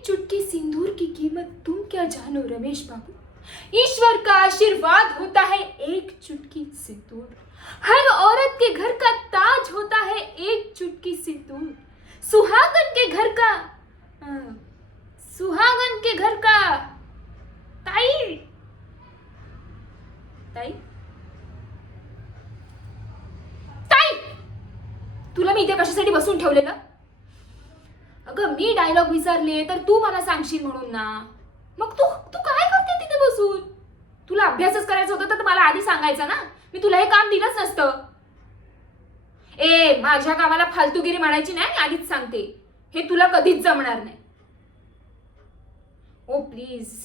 एक चुटकी सिंदूर की कीमत तुम क्या जानो रमेश बाबू। ईश्वर का आशीर्वाद होता है एक चुटकी सिंदूर। हर औरत के घर का ताज होता है एक चुटकी सिंदूर। सुहागन के घर का सुहागन के घर का ताई ताई ताई तुला मी इथे कशासाठी बसून ठेवलेलं? अगं मी डायलॉग विसरले तर तू मला सांगशील म्हणून ना. मग तू तू काय करते तिथे बसून? तुला अभ्यासच करायचा होता तर मला आधी सांगायचं ना. मी तुला हे काम दिलंच नसतं. माझ्या कामाला फालतूगिरी म्हणायची नाही, आधीच सांगते. हे तुला कधीच जमणार नाही. ओ प्लीज,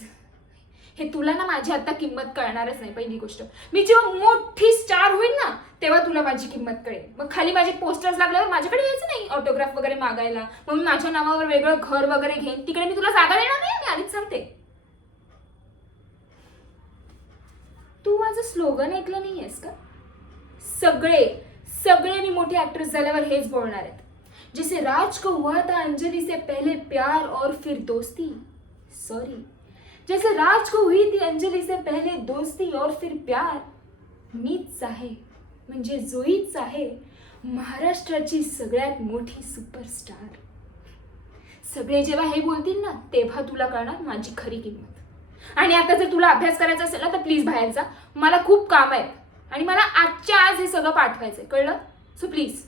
हे तुला ना माझी आता किंमत कळणारच नाही. पहिली गोष्ट, मी जेव्हा मोठी स्टार होईल ना तेव्हा तुला माझी किंमत कळेल. मग खाली माझे पोस्टर्स लागल्यावर माझ्याकडे यायचं नाही ऑटोग्राफ वगैरे मागायला. मग मी माझ्या नावावर वेगळं घर वगैरे घेईन, तिकडे मी तुला जागा देणार नाही. मी आधीच सांगते. तू माझं स्लोगन ऐकलं नाहीयेस का? सगळे सगळे मी मोठे ऍक्ट्रेस झाल्यावर हेच बोलणार आहेत. जैसे राज को हुआ था अंजलि से पहले प्यार और फिर दोस्ती. सॉरी, जैसे राज को हुई थी अंजलि से पहले दोस्ती और फिर प्यार, मीच आहे म्हणजे जोईच आहे महाराष्ट्राची सगळ्यात मोठी सुपरस्टार. सगळे जेव्हा हे बोलतील ना तेव्हा तुला कळणार माझी खरी किंमत. आणि आता जर तुला अभ्यास करायचा असेल ना तर प्लीज बाहेर जा. मला खूप काम आहे आणि मला आजच्या आज हे सगळं पाठवायचंय, कळलं? So please